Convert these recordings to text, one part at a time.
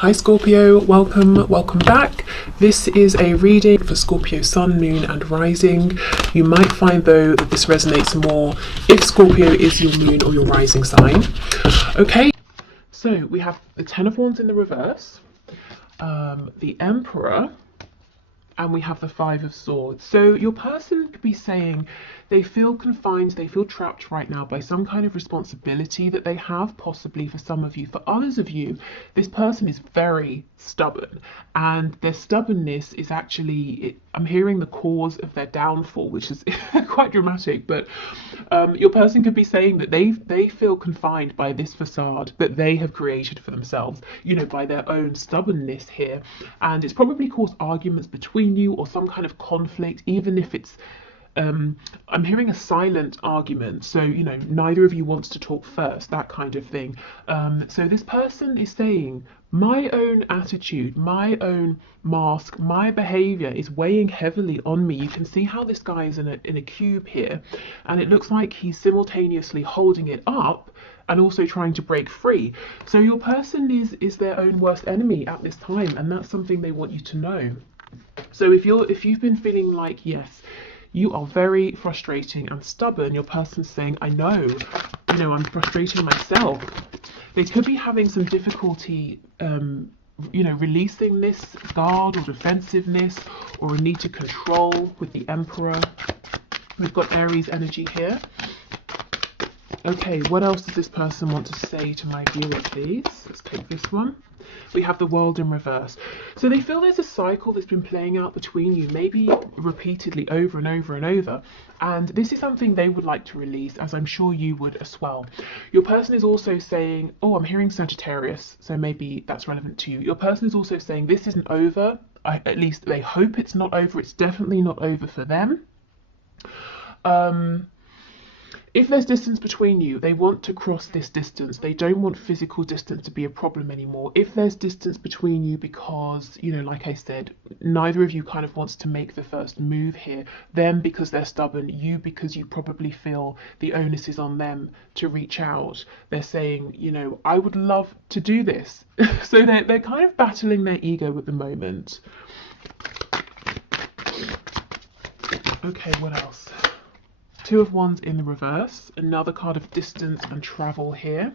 Hi Scorpio, welcome back. This is a reading for Scorpio Sun, Moon and Rising. You might find though that this resonates more if Scorpio is your moon or your rising sign. Okay, so we have the Ten of Wands in the reverse, the Emperor, and we have the Five of Swords. So your person could be saying they feel confined, they feel trapped right now by some kind of responsibility that they have, possibly for some of you. For others of you, this person is very stubborn, and their stubbornness is actually, I'm hearing the cause of their downfall, which is quite dramatic, but your person could be saying that they feel confined by this facade that they have created for themselves, you know, by their own stubbornness here. And it's probably caused arguments between you or some kind of conflict, even if it's I'm hearing a silent argument, so you know neither of you wants to talk first, that kind of thing. So this person is saying my own attitude, my own mask, my behavior is weighing heavily on me. You can see how this guy is in a cube here, and it looks like he's simultaneously holding it up and also trying to break free. So your person is their own worst enemy at this time, and that's something they want you to know. So if you've been feeling like, yes, you are very frustrating and stubborn, your person's saying, I know, you know, I'm frustrating myself. They could be having some difficulty, you know, releasing this guard or defensiveness or a need to control with the Emperor. We've got Aries energy here. Okay, what else does this person want to say to my viewer, please? Let's take this one. We have the World in reverse. So they feel there's a cycle that's been playing out between you, maybe repeatedly over and over and over. And this is something they would like to release, as I'm sure you would as well. Your person is also saying, oh, I'm hearing Sagittarius, so maybe that's relevant to you. Your person is also saying this isn't over. At least they hope it's not over. It's definitely not over for them. If there's distance between you, they want to cross this distance. They don't want physical distance to be a problem anymore. If there's distance between you because, you know, like I said, neither of you kind of wants to make the first move here, them because they're stubborn, you because you probably feel the onus is on them to reach out. They're saying, you know, I would love to do this. So they're kind of battling their ego at the moment. Okay, what else? Two of Wands in the reverse, another card of distance and travel here.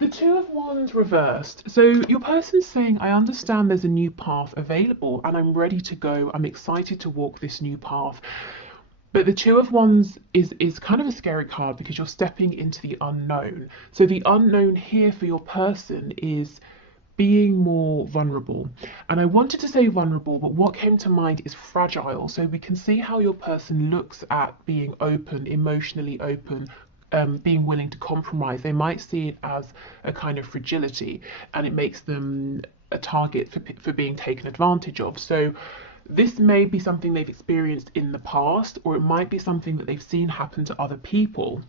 The Two of Wands reversed. So your person's saying, I understand there's a new path available and I'm ready to go. I'm excited to walk this new path. But the Two of Wands is kind of a scary card because you're stepping into the unknown. So the unknown here for your person is being more vulnerable. And I wanted to say vulnerable, but what came to mind is fragile. So we can see how your person looks at being open, emotionally open, being willing to compromise. They might see it as a kind of fragility, and it makes them a target for being taken advantage of. So this may be something they've experienced in the past, or it might be something that they've seen happen to other people.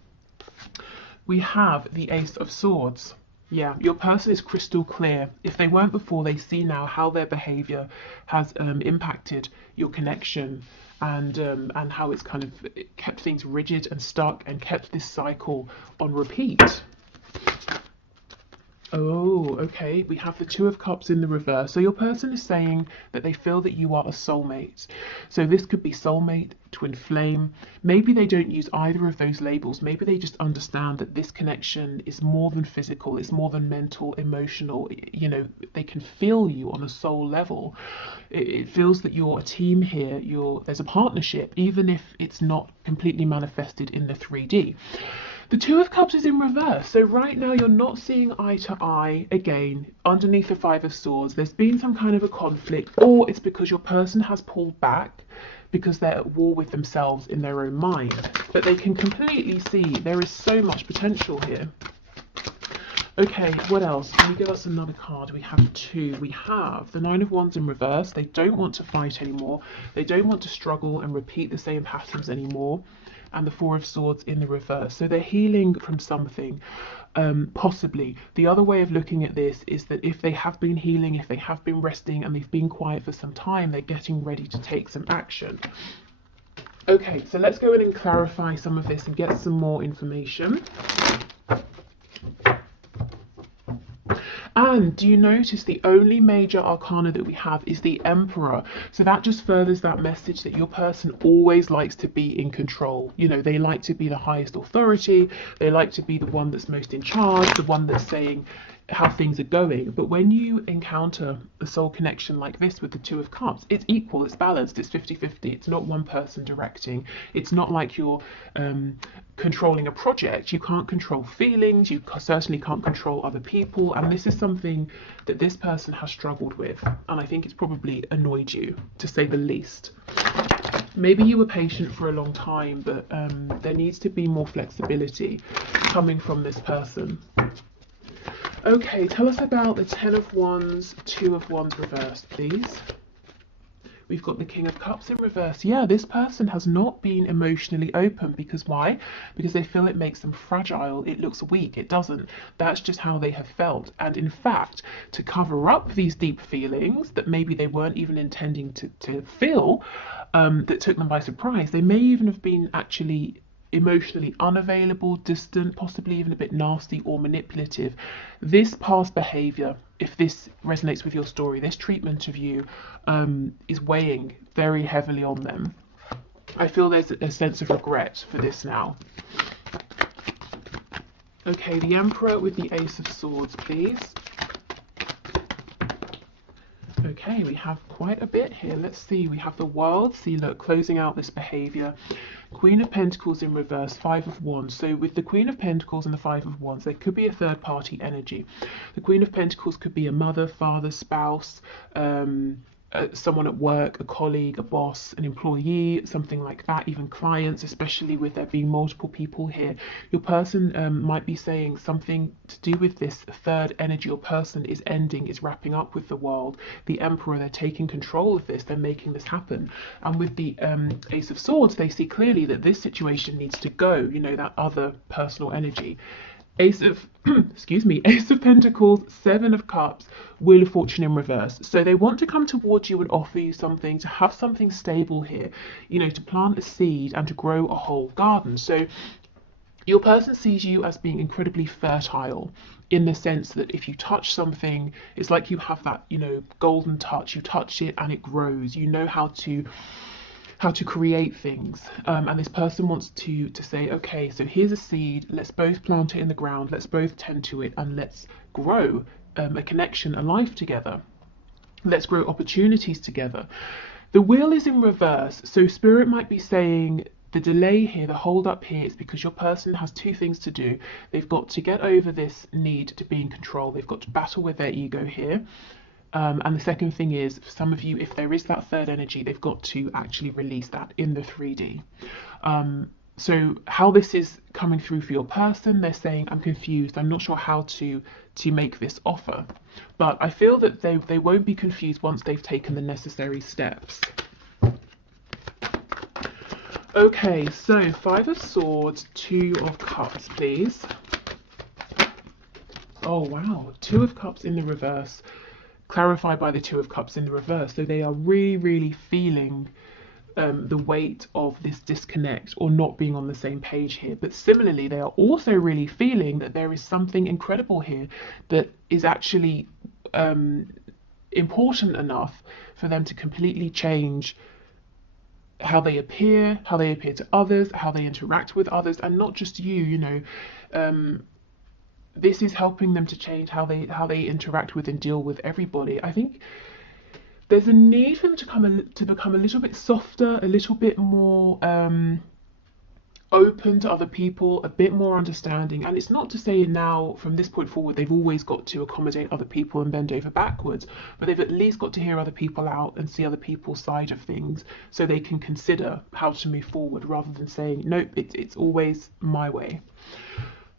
We have the Ace of Swords. Yeah, your person is crystal clear. If they weren't before, they see now how their behavior has impacted your connection, and how it's kind of kept things rigid and stuck and kept this cycle on repeat. Oh, okay. We have the Two of Cups in the reverse. So your person is saying that they feel that you are a soulmate. So this could be soulmate, twin flame. Maybe they don't use either of those labels. Maybe they just understand that this connection is more than physical. It's more than mental, emotional. You know, they can feel you on a soul level. It feels that you're a team here. There's a partnership, even if it's not completely manifested in the 3D. The Two of Cups is in reverse, so right now you're not seeing eye to eye again underneath the Five of Swords. There's been some kind of a conflict, or it's because your person has pulled back because they're at war with themselves in their own mind. But they can completely see there is so much potential here. Okay, what else? Can you give us another card? We have two. We have the Nine of Wands in reverse. They don't want to fight anymore. They don't want to struggle and repeat the same patterns anymore. And the Four of Swords in the reverse. So they're healing from something, possibly. The other way of looking at this is that if they have been healing, if they have been resting and they've been quiet for some time, they're getting ready to take some action. Okay, so let's go in and clarify some of this and get some more information. And do you notice the only major arcana that we have is the Emperor? So that just furthers that message that your person always likes to be in control. You know, they like to be the highest authority. They like to be the one that's most in charge, the one that's saying how things are going. But when you encounter a soul connection like this with the Two of Cups, it's equal, it's balanced, it's 50-50. It's not one person directing. It's not like you're controlling a project. You can't control feelings, you certainly can't control other people, and this is something that this person has struggled with, and I think it's probably annoyed you, to say the least. Maybe you were patient for a long time, but there needs to be more flexibility coming from this person. Okay, tell us about the Ten of Wands, Two of Wands reversed, please. We've got the King of Cups in reverse. Yeah, this person has not been emotionally open. Because why? Because they feel it makes them fragile. It looks weak. It doesn't. That's just how they have felt. And in fact, to cover up these deep feelings that maybe they weren't even intending to feel, that took them by surprise, they may even have been actually emotionally unavailable, distant, possibly even a bit nasty or manipulative. This past behavior, if this resonates with your story, this treatment of you is weighing very heavily on them. I feel there's a sense of regret for this now. Okay, the Emperor with the Ace of Swords, please. Okay, we have quite a bit here. Let's see. We have the World. See, look, closing out this behavior. Queen of Pentacles in reverse, Five of Wands. So with the Queen of Pentacles and the Five of Wands, there could be a third party energy. The Queen of Pentacles could be a mother, father, spouse, someone at work, a colleague, a boss, an employee, something like that, even clients, especially with there being multiple people here. Your person might be saying something to do with this third energy or person is ending, is wrapping up with the World. The Emperor, they're taking control of this, they're making this happen. And with the Ace of Swords, they see clearly that this situation needs to go, you know, that other personal energy. Ace of excuse me, Ace of Pentacles, Seven of Cups, Wheel of Fortune in reverse. So they want to come towards you and offer you something, to have something stable here, you know, to plant a seed and to grow a whole garden. So your person sees you as being incredibly fertile, in the sense that if you touch something, it's like you have that, you know, golden touch. You touch it and it grows. You know how to create things, and this person wants to say, okay, so here's a seed, let's both plant it in the ground, let's both tend to it, and let's grow a connection, a life together. Let's grow opportunities together. The Wheel is in reverse, so Spirit might be saying the delay here, the hold up here, is because your person has two things to do. They've got to get over this need to be in control. They've got to battle with their ego here. And the second thing is, for some of you, if there is that third energy, they've got to actually release that in the 3D. So how this is coming through for your person, they're saying, I'm confused, I'm not sure how to make this offer. But I feel that they won't be confused once they've taken the necessary steps. Okay, so Five of Swords, Two of Cups, please. Oh wow, Two of Cups in the reverse, clarified by the Two of Cups in the reverse. So they are really feeling the weight of this disconnect or not being on the same page here. But similarly, they are also really feeling that there is something incredible here that is actually important enough for them to completely change how they appear to others, how they interact with others, and not just you, you know. This is helping them to change how they interact with and deal with everybody. I think there's a need for them to become a little bit softer, a little bit more open to other people, a bit more understanding. And it's not to say now, from this point forward, they've always got to accommodate other people and bend over backwards, but they've at least got to hear other people out and see other people's side of things, so they can consider how to move forward, rather than saying, nope, it's always my way.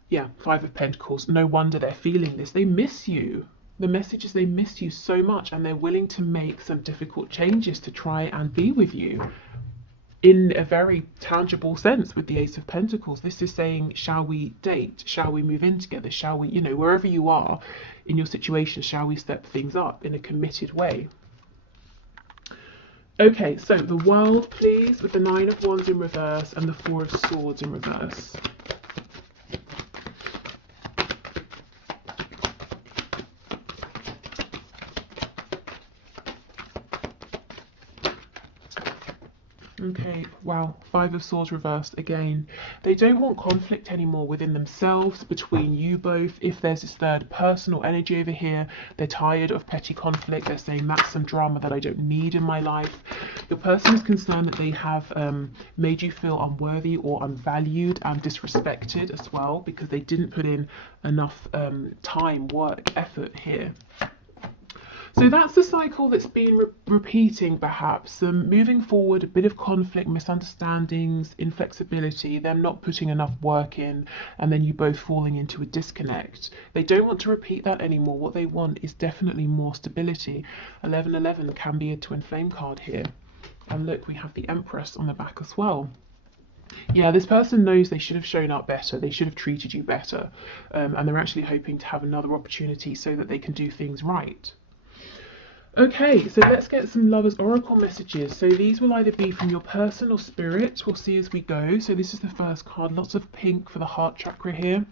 Yeah, Five of Pentacles. No wonder they're feeling this. They miss you. The message is they miss you so much, and they're willing to make some difficult changes to try and be with you in a very tangible sense. With the Ace of Pentacles, this is saying, shall we date? Shall we move in together? Shall we, you know, wherever you are in your situation, shall we step things up in a committed way? Okay, so the World, please, with the Nine of Wands in reverse and the Four of Swords in reverse. Okay, wow, Five of Swords reversed again. They don't want conflict anymore within themselves, between you both. If there's this third personal energy over here, they're tired of petty conflict. They're saying that's some drama that I don't need in my life. The person is concerned that they have made you feel unworthy or unvalued and disrespected as well, because they didn't put in enough time, work, effort here. So that's the cycle that's been repeating, perhaps. Moving forward, a bit of conflict, misunderstandings, inflexibility, them not putting enough work in, and then you both falling into a disconnect. They don't want to repeat that anymore. What they want is definitely more stability. 1111 can be a twin flame card here. And look, we have the Empress on the back as well. Yeah, this person knows they should have shown up better. They should have treated you better. And they're actually hoping to have another opportunity so that they can do things right. Okay, so let's get some Lovers Oracle messages. So these will either be from your person or spirit. We'll see as we go. So this is the first card. Lots of pink for the heart chakra here.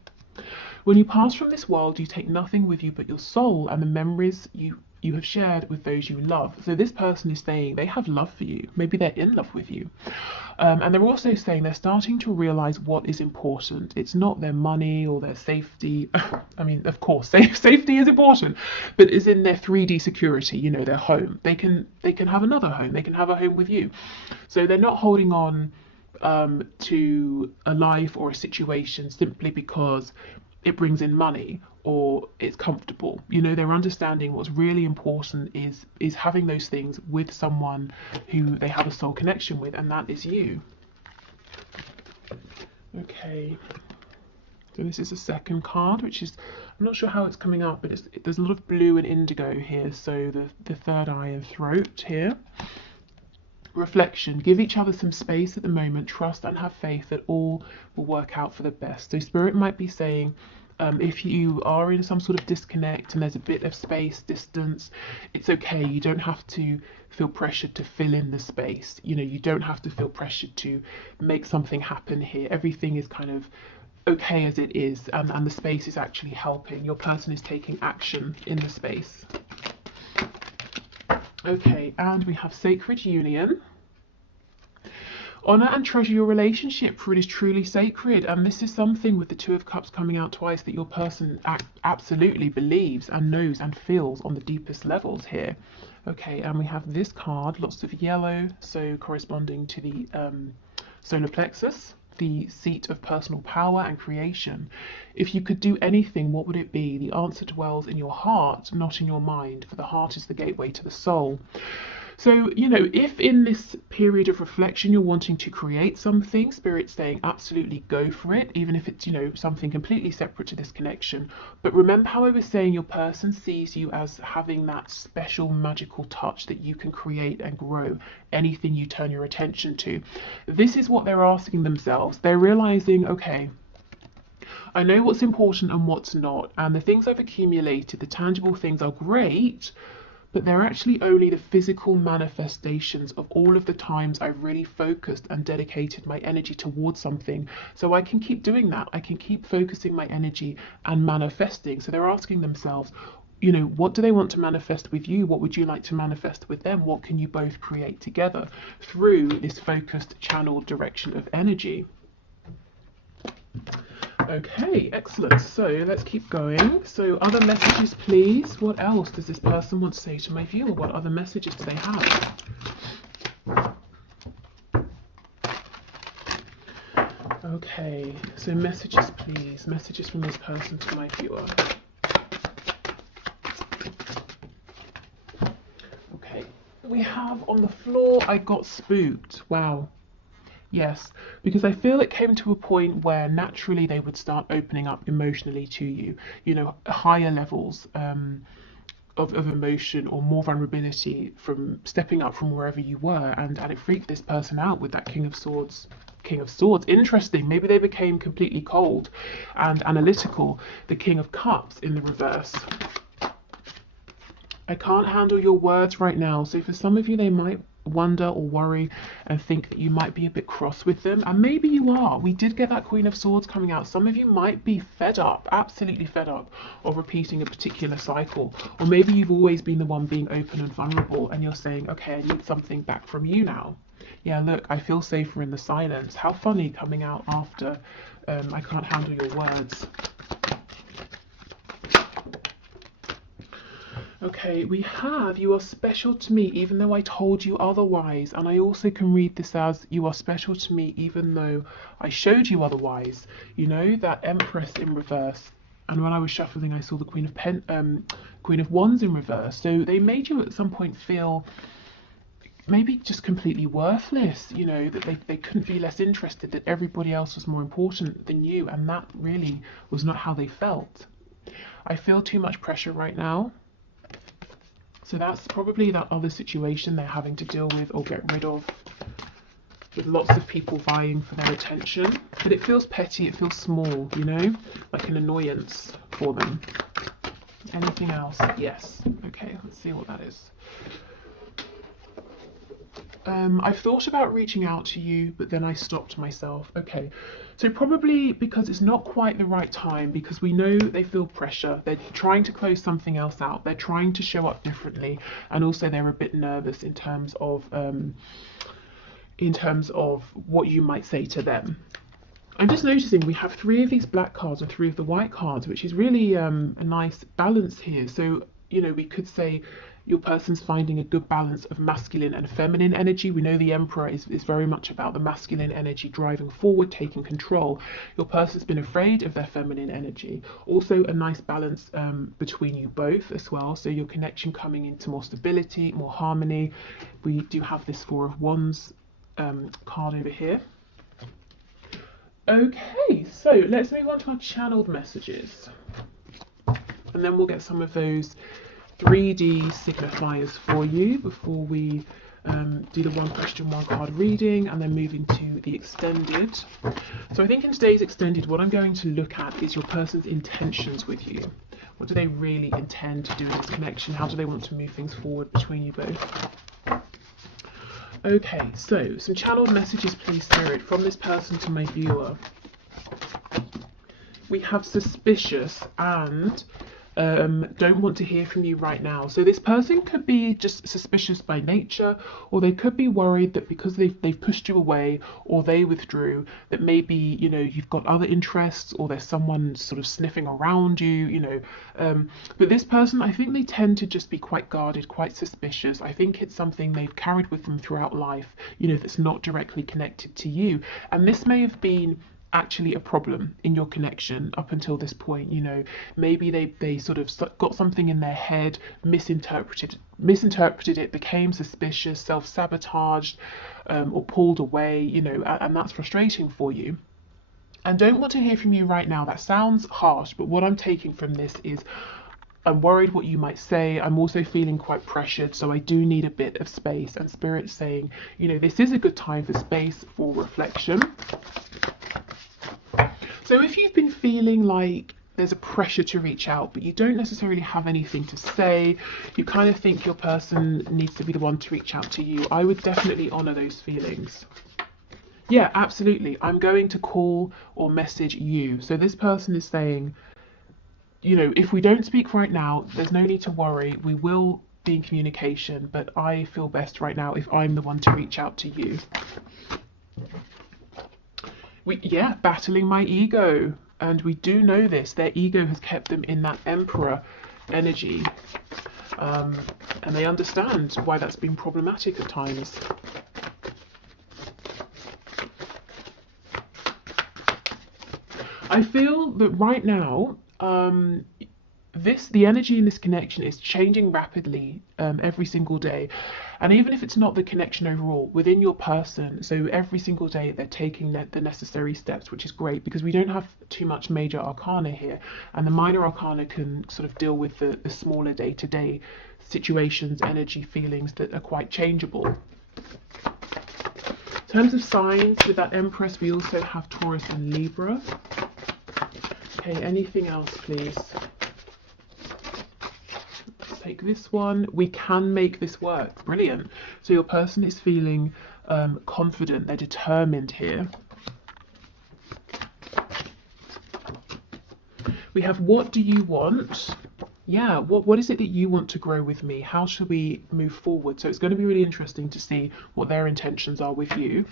When you pass from this world, you take nothing with you but your soul and the memories you have shared with those you love. So this person is saying they have love for you. Maybe they're in love with you. And they're also saying they're starting to realize what is important. It's not their money or their safety. I mean, of course, safety is important, but is in their 3D security, you know, their home. They can have another home. They can have a home with you. So they're not holding on to a life or a situation simply because it brings in money or it's comfortable. You know, they're understanding what's really important is having those things with someone who they have a soul connection with, and that is you. Okay, so this is the second card, which is, I'm not sure how it's coming up, but there's a lot of blue and indigo here. So the third eye and throat here. Reflection. Give each other some space at the moment. Trust and have faith that all will work out for the best. So Spirit might be saying, if you are in some sort of disconnect and there's a bit of space, distance, it's okay. You don't have to feel pressured to fill in the space. You know, you don't have to feel pressured to make something happen here. Everything is kind of okay as it is, and the space is actually helping. Your person is taking action in the space. Okay, and we have Sacred Union. Honor and treasure your relationship, for it is truly sacred. And this is something with the Two of Cups coming out twice that your person absolutely believes and knows and feels on the deepest levels here. Okay, and we have this card, lots of yellow, so corresponding to the solar plexus, the seat of personal power and creation. If you could do anything, what would it be? The answer dwells in your heart, not in your mind, for the heart is the gateway to the soul. So, you know, if in this period of reflection you're wanting to create something, Spirit's saying absolutely go for it, even if it's, you know, something completely separate to this connection. But remember how I was saying your person sees you as having that special magical touch that you can create and grow anything you turn your attention to. This is what they're asking themselves. They're realizing, okay, I know what's important and what's not, and the things I've accumulated, the tangible things are great, but they're actually only the physical manifestations of all of the times I've really focused and dedicated my energy towards something. So I can keep doing that. I can keep focusing my energy and manifesting. So they're asking themselves, you know, what do they want to manifest with you? What would you like to manifest with them? What can you both create together through this focused channeled direction of energy? Okay, excellent. So let's keep going. So other messages, please. What else does this person want to say to my viewer? What other messages do they have? Okay, so messages, please. Messages from this person to my viewer. Okay, we have on the floor, I got spooked. Wow. Yes, because I feel it came to a point where naturally they would start opening up emotionally to you, you know, higher levels of emotion or more vulnerability from stepping up from wherever you were, and it freaked this person out with that King of Swords. King of Swords, interesting. Maybe they became completely cold and analytical. The King of Cups in the reverse. I can't handle your words right now. So for some of you, they might wonder or worry and think that you might be a bit cross with them, and maybe you are. We did get that Queen of Swords coming out. Some of you might be fed up, absolutely fed up, of repeating a particular cycle, or maybe you've always been the one being open and vulnerable and you're saying, okay, I need something back from you now. Yeah, look, I feel safer in the silence. How funny, coming out after I can't handle your words. Okay, we have you are special to me even though I told you otherwise. And I also can read this as you are special to me even though I showed you otherwise. You know, that Empress in reverse. And when I was shuffling, I saw the Queen of Wands in reverse. So they made you at some point feel maybe just completely worthless, you know, that they couldn't be less interested, that everybody else was more important than you. And that really was not how they felt. I feel too much pressure right now. So that's probably that other situation they're having to deal with or get rid of, with lots of people vying for their attention. But it feels petty, it feels small, you know, like an annoyance for them. Anything else? Yes. Okay, let's see what that is. I've thought about reaching out to you, but then I stopped myself. Okay, so probably because it's not quite the right time, because we know they feel pressure. They're trying to close something else out. They're trying to show up differently, and also they're a bit nervous in terms of what you might say to them. I'm just noticing we have 3 of these black cards and 3 of the white cards, which is really a nice balance here. So, you know, we could say your person's finding a good balance of masculine and feminine energy. We know the Emperor is very much about the masculine energy driving forward, taking control. Your person's been afraid of their feminine energy. Also a nice balance between you both as well. So your connection coming into more stability, more harmony. We do have this 4 of Wands card over here. Okay, so let's move on to our channeled messages. And then we'll get some of those 3D signifiers for you before we do the 1 question 1 card reading, and then moving to the extended. So I think in today's extended, what I'm going to look at is your person's intentions with you. What do they really intend to do in this connection? How do they want to move things forward between you both? Okay, so some channeled messages, please, Spirit, from this person to my viewer. We have suspicious and don't want to hear from you right now. So this person could be just suspicious by nature, or they could be worried that because they've pushed you away or they withdrew, that maybe, you know, you've got other interests or there's someone sort of sniffing around you, you know. But this person, I think they tend to just be quite guarded, quite suspicious. I think it's something they've carried with them throughout life, you know, that's not directly connected to you. And this may have been actually a problem in your connection up until this point. You know, maybe they sort of got something in their head, misinterpreted it, became suspicious, self-sabotaged, or pulled away, you know, and that's frustrating for you. And don't want to hear from you right now. That sounds harsh, but what I'm taking from this is I'm worried what you might say. I'm also feeling quite pressured, so I do need a bit of space. And Spirit's saying, you know, this is a good time for space, for reflection. So if you've been feeling like there's a pressure to reach out, but you don't necessarily have anything to say, you kind of think your person needs to be the one to reach out to you, I would definitely honour those feelings. Yeah, absolutely. I'm going to call or message you. So this person is saying, you know, if we don't speak right now, there's no need to worry. We will be in communication, but I feel best right now if I'm the one to reach out to you. Yeah, battling my ego. And we do know this. Their ego has kept them in that Emperor energy. And they understand why that's been problematic at times. I feel that right now, the energy in this connection is changing rapidly every single day. And even if it's not the connection overall, within your person, so every single day they're taking the necessary steps, which is great because we don't have too much major arcana here. And the minor arcana can sort of deal with the smaller day-to-day situations, energy, feelings that are quite changeable. In terms of signs, with that Empress, we also have Taurus and Libra. Okay, anything else, please? Let's take this one. We can make this work. Brilliant. So your person is feeling confident. They're determined here. We have, what do you want? Yeah, what is it that you want to grow with me? How should we move forward? So it's going to be really interesting to see what their intentions are with you.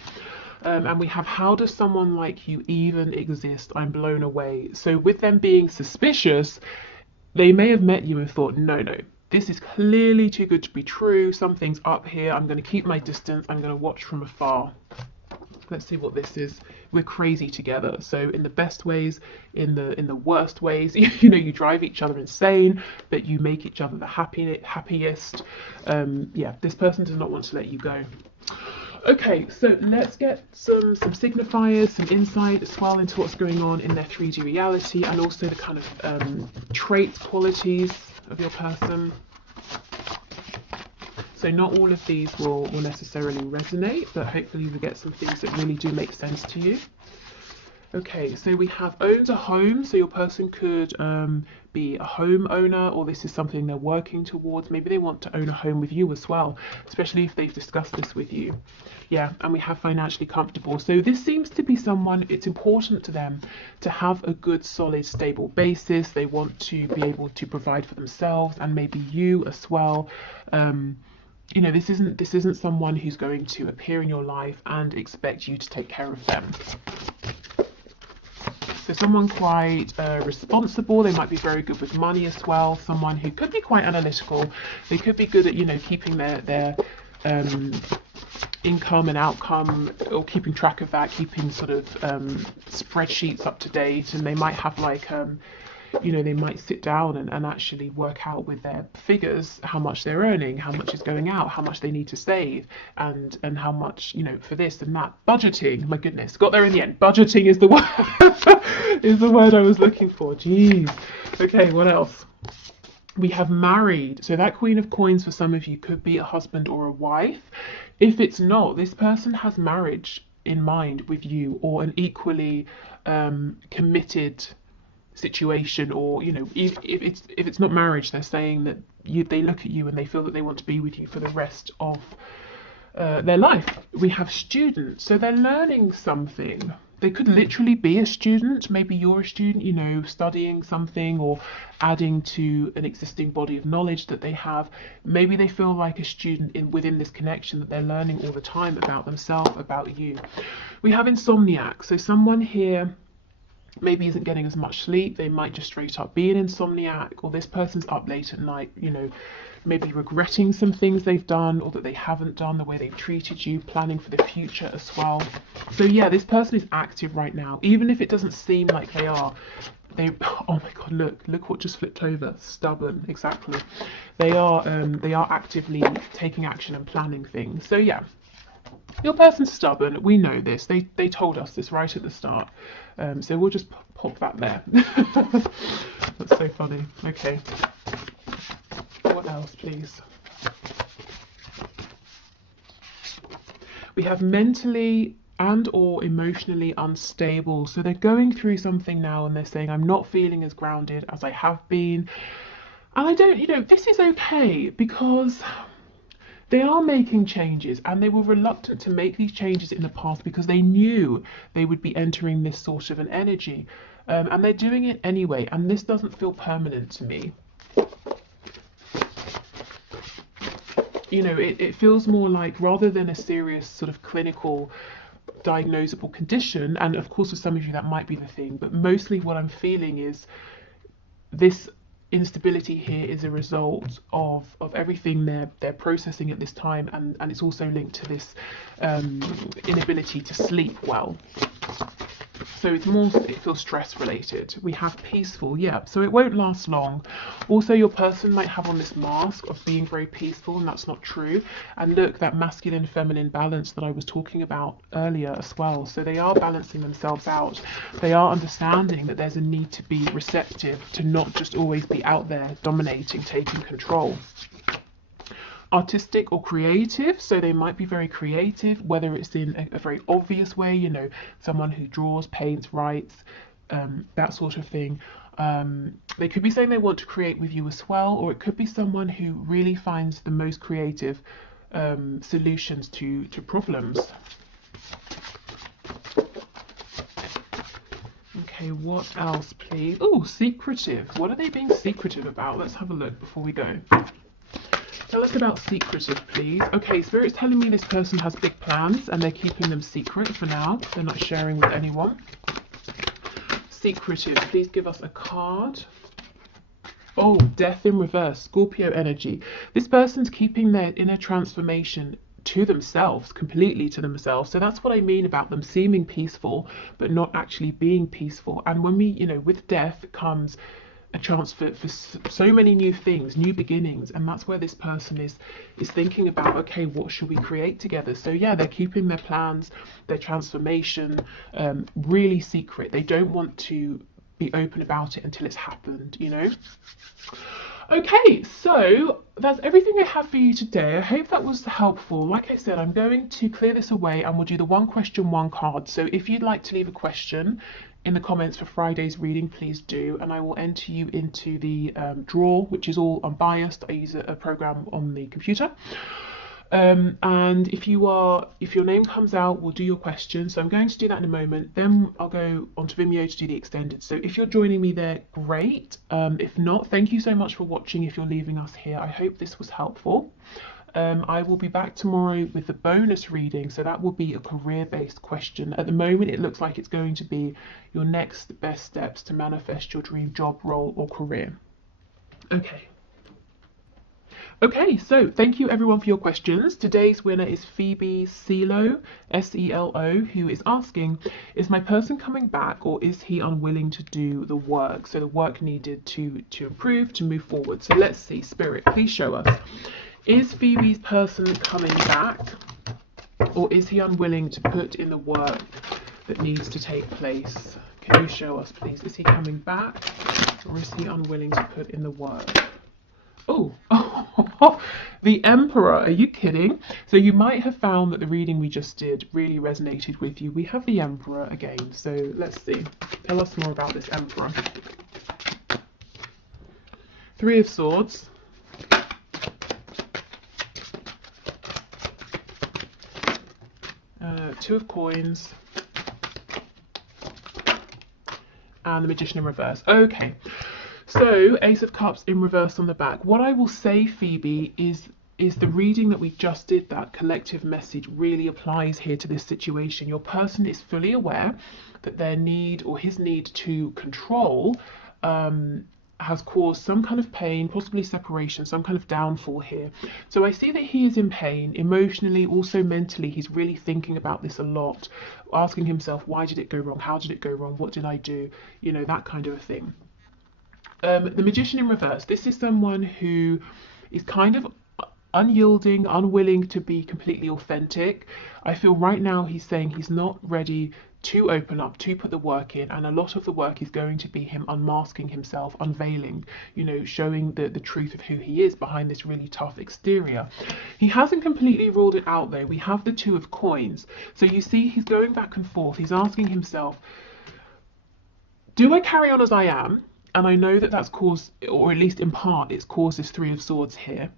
And we have, how does someone like you even exist? I'm blown away. So with them being suspicious, they may have met you and thought, no, this is clearly too good to be true. Something's up here. I'm going to keep my distance. I'm going to watch from afar. Let's see what this is. We're crazy together. So in the best ways, in the worst ways, you know, you drive each other insane, but you make each other the happiest. Yeah, this person does not want to let you go. Okay, so let's get some signifiers, some insight as well into what's going on in their 3D reality, and also the kind of traits, qualities of your person. So not all of these will necessarily resonate, but hopefully we get some things that really do make sense to you. Okay, so we have owns a home. So your person could be a homeowner, or this is something they're working towards. Maybe they want to own a home with you as well, especially if they've discussed this with you. Yeah, and we have financially comfortable. So this seems to be someone, it's important to them to have a good, solid, stable basis. They want to be able to provide for themselves and maybe you as well. You know, this isn't someone who's going to appear in your life and expect you to take care of them. So someone quite responsible. They might be very good with money as well. Someone who could be quite analytical. They could be good at, you know, keeping their income and outcome, or keeping track of that, keeping sort of spreadsheets up to date. And they might have like you know, they might sit down and actually work out with their figures how much they're earning, how much is going out, how much they need to save, and how much, you know, for this and that. Budgeting, my goodness, got there in the end. Budgeting is the word is the word I was looking for. Jeez. Okay, what else? We have married. So that Queen of Coins for some of you could be a husband or a wife. If it's not, this person has marriage in mind with you, or an equally committed situation, or, you know, if it's not marriage, they're saying that they look at you and they feel that they want to be with you for the rest of their life. We have students, so they're learning something. They could literally be a student. Maybe you're a student, you know, studying something or adding to an existing body of knowledge that they have. Maybe they feel like a student within this connection, that they're learning all the time about themselves, about you. We have insomniac, so someone here maybe isn't getting as much sleep. They might just straight up be an insomniac, or this person's up late at night, you know, maybe regretting some things they've done or that they haven't done, the way they've treated you, planning for the future as well. So yeah, this person is active right now, even if it doesn't seem like they are. Oh my god, look what just flipped over. Stubborn, exactly. They are actively taking action and planning things. So yeah, your person's stubborn. We know this. They told us this right at the start. So we'll just pop that there. That's so funny. Okay. What else, please? We have mentally and or emotionally unstable. So they're going through something now and they're saying, I'm not feeling as grounded as I have been. And I don't, you know, this is okay, because they are making changes, and they were reluctant to make these changes in the past because they knew they would be entering this sort of an energy, and they're doing it anyway, and this doesn't feel permanent to me. You know, it feels more like, rather than a serious sort of clinical diagnosable condition, and of course for some of you that might be the thing, but mostly what I'm feeling is this instability here is a result of everything they're processing at this time, and it's also linked to this inability to sleep well. So it feels stress related. We have peaceful, yeah, so it won't last long. Also, your person might have on this mask of being very peaceful, and that's not true. And look, that masculine feminine balance that I was talking about earlier as well. So they are balancing themselves out. They are understanding that there's a need to be receptive, to not just always be out there dominating, taking control. Artistic or creative, so they might be very creative, whether it's in a very obvious way, you know, someone who draws, paints, writes, that sort of thing. They could be saying they want to create with you as well, or it could be someone who really finds the most creative solutions to problems. Okay, what else, please? Oh, secretive. What are they being secretive about? Let's have a look before we go. Tell us about secretive, please. Okay, Spirit's telling me this person has big plans and they're keeping them secret for now. They're not sharing with anyone. Secretive, please give us a card. Oh, death in reverse, Scorpio energy. This person's keeping their inner transformation to themselves, completely to themselves. So that's what I mean about them seeming peaceful, but not actually being peaceful. And when we, you know, with death comes a chance for so many new things, new beginnings, and that's where this person is thinking about, okay, what should we create together? So yeah, they're keeping their plans, their transformation really secret. They don't want to be open about it until it's happened, you know. Okay, so that's everything I have for you today. I hope that was helpful. Like I said, I'm going to clear this away and we'll do the one question, one card. So if you'd like to leave a question in the comments for Friday's reading, please do, and I will enter you into the draw, which is all unbiased. I use a program on the computer. And if your name comes out, we'll do your question. So I'm going to do that in a moment. Then I'll go onto Vimeo to do the extended. So if you're joining me there, great. If not, thank you so much for watching. If you're leaving us here, I hope this was helpful. I will be back tomorrow with the bonus reading. So that will be a career-based question. At the moment, it looks like it's going to be your next best steps to manifest your dream job, role, or career. Okay, so thank you everyone for your questions. Today's winner is Phoebe Selo, S-E-L-O, who is asking, is my person coming back or is he unwilling to do the work? So the work needed to improve, to move forward. So let's see, Spirit, please show us. Is Phoebe's person coming back or is he unwilling to put in the work that needs to take place? Can you show us, please? Is he coming back or is he unwilling to put in the work? Oh, the Emperor, are you kidding? So you might have found that the reading we just did really resonated with you. We have the Emperor again, so let's see. Tell us more about this Emperor. Three of Swords. Two of Coins. And the Magician in reverse. Okay. So, Ace of Cups in reverse on the back. What I will say, Phoebe, is the reading that we just did, that collective message really applies here to this situation. Your person is fully aware that their need or his need to control has caused some kind of pain, possibly separation, some kind of downfall here. So I see that he is in pain emotionally, also mentally. He's really thinking about this a lot, asking himself, why did it go wrong? How did it go wrong? What did I do? You know, that kind of a thing. The Magician in reverse. This is someone who is kind of unyielding, unwilling to be completely authentic. I feel right now he's saying he's not ready to open up, to put the work in, and a lot of the work is going to be him unmasking himself, unveiling, you know, showing the truth of who he is behind this really tough exterior. He hasn't completely ruled it out though. We have the Two of Coins. So you see he's going back and forth. He's asking himself, do I carry on as I am? And I know that that's caused, or at least in part, it's caused this Three of Swords here.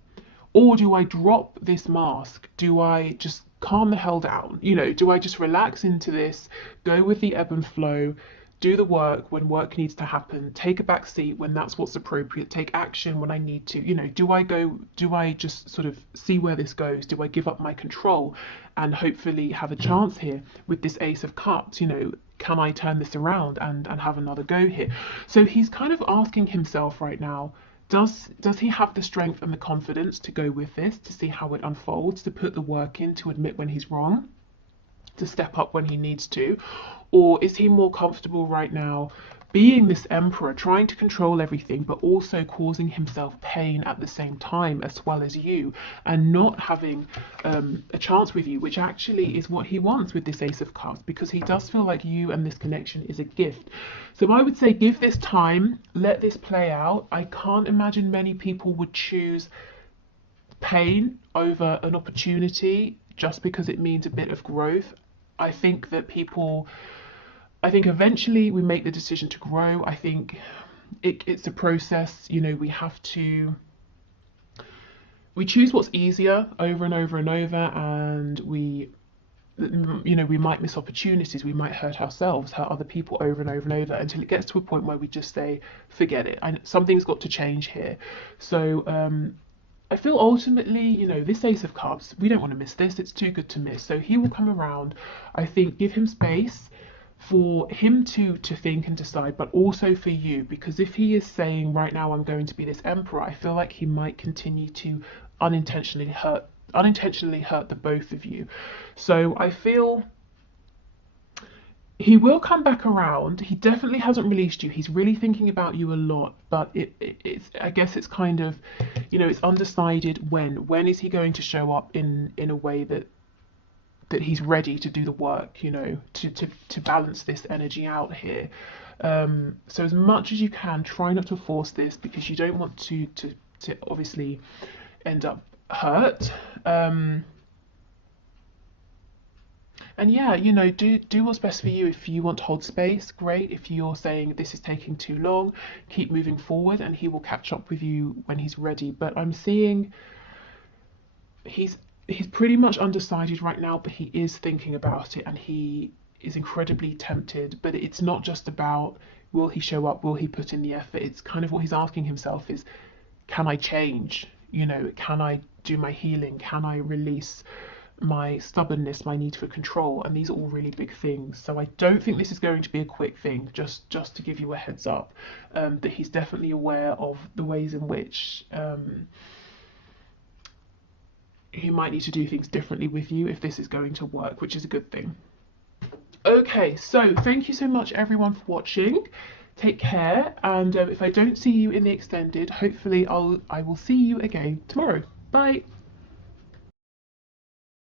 Or do I drop this mask? Do I just calm the hell down? You know, do I just relax into this, go with the ebb and flow, do the work when work needs to happen, take a back seat when that's what's appropriate, take action when I need to? You know, do I just sort of see where this goes? Do I give up my control and hopefully have a chance here with this Ace of Cups? You know, can I turn this around and have another go here? So he's kind of asking himself right now, does he have the strength and the confidence to go with this, to see how it unfolds, to put the work in, to admit when he's wrong, to step up when he needs to? Or is he more comfortable right now being this Emperor, trying to control everything, but also causing himself pain at the same time, as well as you, and not having a chance with you, which actually is what he wants with this Ace of Cups, because he does feel like you and this connection is a gift. So I would say give this time, let this play out. I can't imagine many people would choose pain over an opportunity just because it means a bit of growth. I think eventually we make the decision to grow. I think it's a process. You know, we choose what's easier over and over and over, and we might miss opportunities, we might hurt ourselves, hurt other people over and over and over, until it gets to a point where we just say, forget it, and something's got to change here. So I feel ultimately, you know, this Ace of Cups, we don't want to miss this, it's too good to miss. So he will come around. I think give him space for him to think and decide, but also for you, because if he is saying right now I'm going to be this emperor, I feel like he might continue to unintentionally hurt the both of you. So I feel he will come back around. He definitely hasn't released you. He's really thinking about you a lot, but it's, I guess it's kind of, you know, it's undecided when is he going to show up in a way that he's ready to do the work, you know, to balance this energy out here. So as much as you can, try not to force this, because you don't want to obviously end up hurt. And yeah, you know, do what's best for you. If you want to hold space, great. If you're saying this is taking too long, keep moving forward, and he will catch up with you when he's ready. But I'm seeing he's pretty much undecided right now, but he is thinking about it, and he is incredibly tempted. But it's not just about will he show up, will he put in the effort. It's kind of what he's asking himself is, can I change? You know, can I do my healing? Can I release my stubbornness, my need for control? And these are all really big things. So I don't think this is going to be a quick thing, just to give you a heads up, that he's definitely aware of the ways in which he might need to do things differently with you if this is going to work, which is a good thing. Okay, so thank you so much everyone for watching. Take care, and if I don't see you in the extended, hopefully I will see you again tomorrow. Bye.